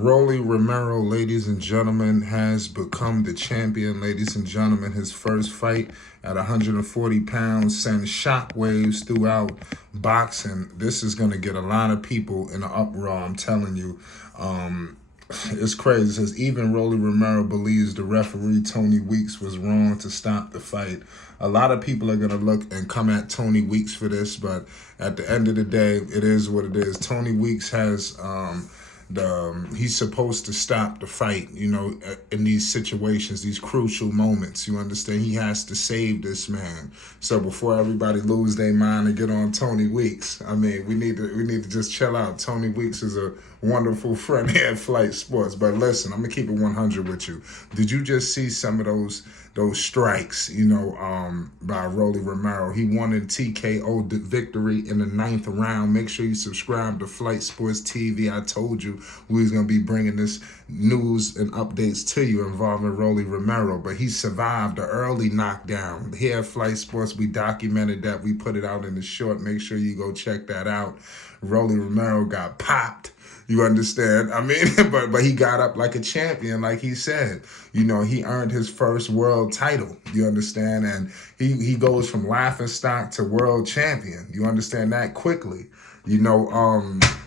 Rolly Romero, ladies and gentlemen, has become the champion. Ladies and gentlemen, his first fight at 140 pounds sends shockwaves throughout boxing. This is going to get a lot of people in an uproar, I'm telling you. It's crazy. It says even Rolly Romero believes the referee Tony Weeks was wrong to stop the fight. A lot of people are going to look and come at Tony Weeks for this, but at the end of the day, it is what it is. Tony Weeks has... he's supposed to stop the fight, in these situations, these crucial moments. You understand? He has to save this man. So before everybody lose their mind and get on Tony Weeks, I mean, we need to just chill out. Tony Weeks is a wonderful friend here at Flight Sports. But listen, I'm gonna keep it 100 with you. Did you just see some of those strikes, by Rolly Romero? He won a TKO victory in the 9th round. Make sure you subscribe to Flight Sports TV. I told you we was going to be bringing this news and updates to you involving Rolly Romero, but he survived an early knockdown. Here at Flight Sports, we documented that. We put it out in the short. Make sure you go check that out. Rolly Romero got popped. You understand? I mean, but he got up like a champion, like he said. He earned his first world title. You understand? And he goes from laughingstock to world champion. You understand that quickly.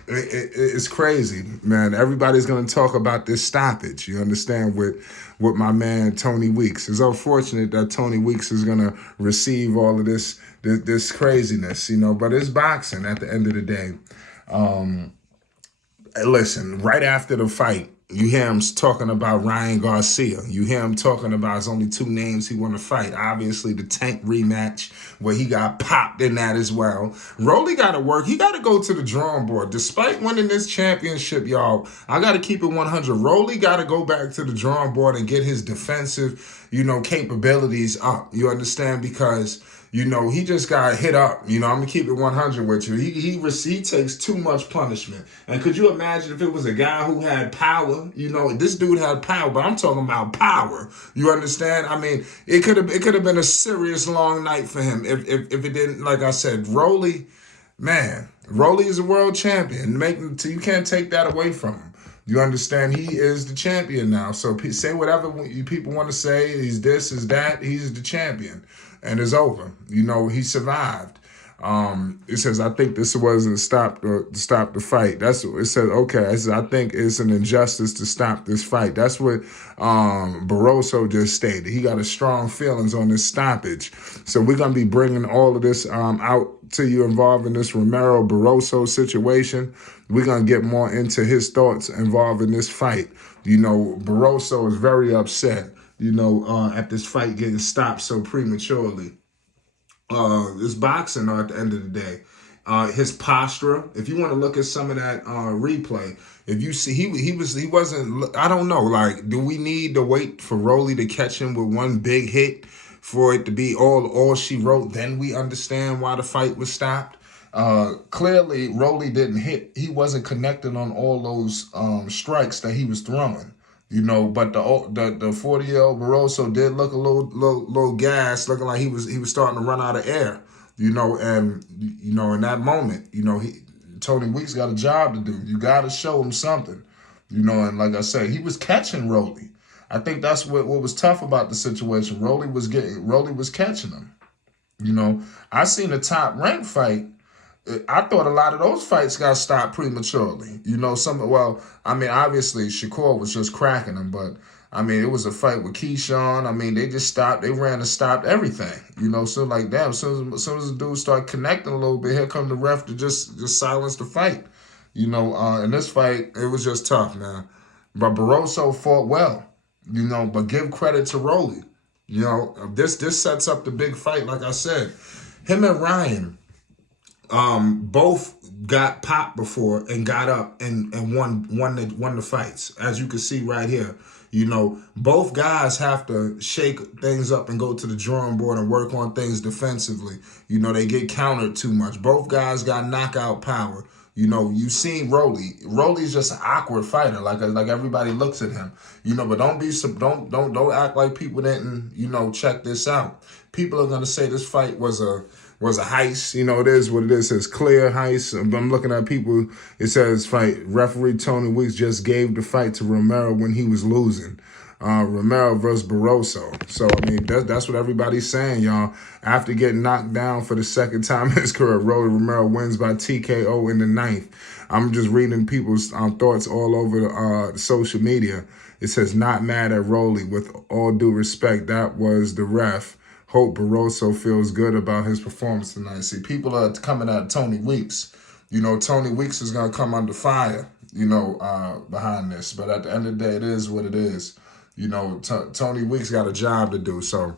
It's crazy, man. Everybody's going to talk about this stoppage. You understand? With my man Tony Weeks. It's unfortunate that Tony Weeks is going to receive all of this craziness, but it's boxing at the end of the day. Listen, right after the fight, you hear him talking about Ryan Garcia. You hear him talking about there's only 2 names he want to fight. Obviously, the Tank rematch where he got popped in that as well. Rolly got to work. He got to go to the drawing board. Despite winning this championship, y'all, I got to keep it 100. Rolly got to go back to the drawing board and get his defensive, capabilities up. You understand? Because... he just got hit up. I'm going to keep it 100 with you. He takes too much punishment. And could you imagine if it was a guy who had power? This dude had power, but I'm talking about power. You understand? I mean, it could have been a serious long night for him if it didn't, like I said, Rolly is a world champion. You can't take that away from him. You understand? He is the champion now. So say whatever people want to say. He's this, is that. He's the champion. And it's over. He survived. It says, I think this wasn't to stop the fight. That's what it says. Okay, it says, I think it's an injustice to stop this fight. That's what Barroso just stated. He got a strong feelings on this stoppage. So we're going to be bringing all of this out to you involving this Romero-Barroso situation. We're going to get more into his thoughts involving this fight. Barroso is very upset, at this fight getting stopped so prematurely. It's boxing at the end of the day. His posture, if you want to look at some of that replay, if you see, he wasn't, I don't know, like, do we need to wait for Rolly to catch him with one big hit for it to be all she wrote? Then we understand why the fight was stopped. Clearly, Rolly didn't hit. He wasn't connecting on all those strikes that he was throwing. But the 40-year-old Barroso did look a little gassed, looking like he was starting to run out of air. In that moment, Tony Weeks got a job to do. You got to show him something. And like I said, he was catching Rolly. I think that's what was tough about the situation. Rolly was catching him. I seen a top-ranked fight. I thought a lot of those fights got stopped prematurely. Obviously Shakur was just cracking him, but it was a fight with Keyshawn. They just stopped. They ran and stopped everything. So like that. As soon as the dude started connecting a little bit, here come the ref to just silence the fight. In this fight, it was just tough, man. But Barroso fought well. But give credit to Rolly. This sets up the big fight. Like I said, him and Ryan. Both got popped before and got up and won the fights. As you can see right here, both guys have to shake things up and go to the drawing board and work on things defensively. They get countered too much. Both guys got knockout power. You seen Rolly. Rolly's just an awkward fighter. Like everybody looks at him. But don't act like people didn't check this out. People are gonna say this fight was a was a heist. You know, it is what it is. It says clear heist. I'm looking at people. It says fight. Referee Tony Weeks just gave the fight to Romero when he was losing. Romero versus Barroso. So, I mean, that's what everybody's saying, y'all. After getting knocked down for the second time in his career, Rolly Romero wins by TKO in the 9th. I'm just reading people's thoughts all over social media. It says, not mad at Rolly. With all due respect, that was the ref. Hope Barroso feels good about his performance tonight. See, people are coming at Tony Weeks. You know, Tony Weeks is going to come under fire, you know, behind this. But at the end of the day, it is what it is. You know, Tony Weeks got a job to do. So,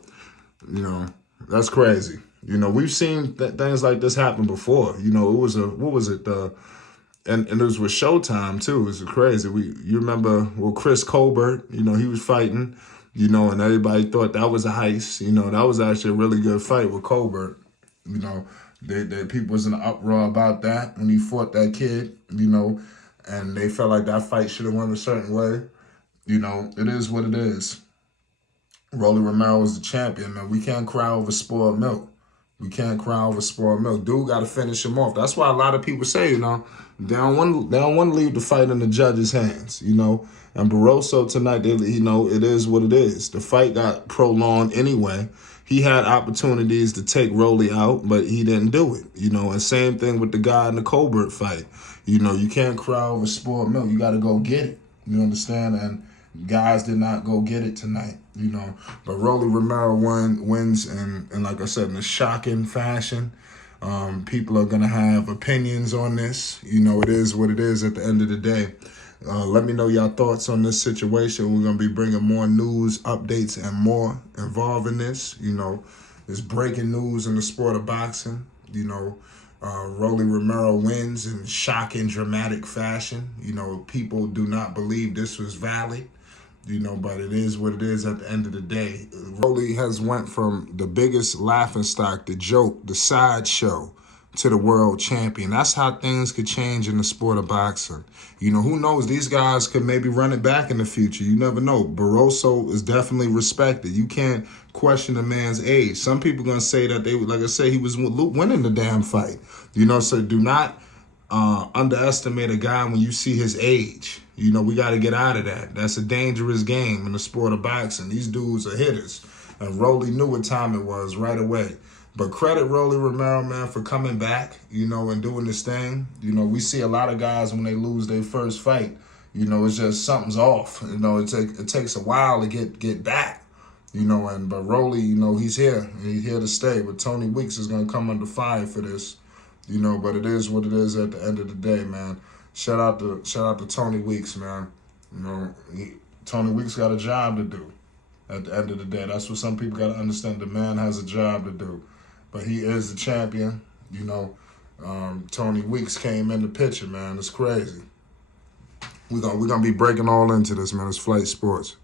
you know, that's crazy. You know, we've seen things like this happen before. You know, it was what was it? And it was with Showtime, too. It was crazy. You remember, well, Chris Colbert, you know, he was fighting, you know, and everybody thought that was a heist. You know, that was actually a really good fight with Colbert. You know, people was in an uproar about that when he fought that kid, you know, and they felt like that fight should have won a certain way. You know, it is what it is. Rolly Romero is the champion, man. We can't cry over spoiled milk. We can't cry over spoiled milk. Dude got to finish him off. That's why a lot of people say, you know, they don't want to leave the fight in the judge's hands, you know. And Barroso tonight, you know, it is what it is. The fight got prolonged anyway. He had opportunities to take Rolly out, but he didn't do it, you know. And same thing with the guy in the Colbert fight. You know, you can't cry over spoiled milk. You got to go get it. You understand? And guys did not go get it tonight, you know. But Rolly Romero wins, and like I said, in a shocking fashion. People are going to have opinions on this. You know, it is what it is at the end of the day. Let me know your thoughts on this situation. We're going to be bringing more news, updates, and more involved in this. You know, there's breaking news in the sport of boxing. You know, Rolly Romero wins in shocking, dramatic fashion. You know, people do not believe this was valid. You know, but it is what it is at the end of the day. Rolly has went from the biggest laughingstock, the joke, the sideshow, to the world champion. That's how things could change in the sport of boxing. You know, who knows? These guys could maybe run it back in the future. You never know. Barroso is definitely respected. You can't question a man's age. Some people are going to say that like I say, he was winning the damn fight. You know, so do not underestimate a guy when you see his age. You know, we got to get out of that. That's a dangerous game in the sport of boxing. These dudes are hitters. And Rolly knew what time it was right away. But credit Rolly Romero, man, for coming back, you know, and doing this thing. You know, we see a lot of guys when they lose their first fight, you know, it's just something's off. You know, it takes a while to get back, you know, but Rolly, you know, he's here. He's here to stay. But Tony Weeks is going to come under fire for this, you know, but it is what it is at the end of the day, man. Shout out to Tony Weeks, man. You know, Tony Weeks got a job to do at the end of the day. That's what some people got to understand. The man has a job to do. But he is the champion. You know, Tony Weeks came in the picture, man. It's crazy. We're gonna be breaking all into this, man. It's Flight Sports.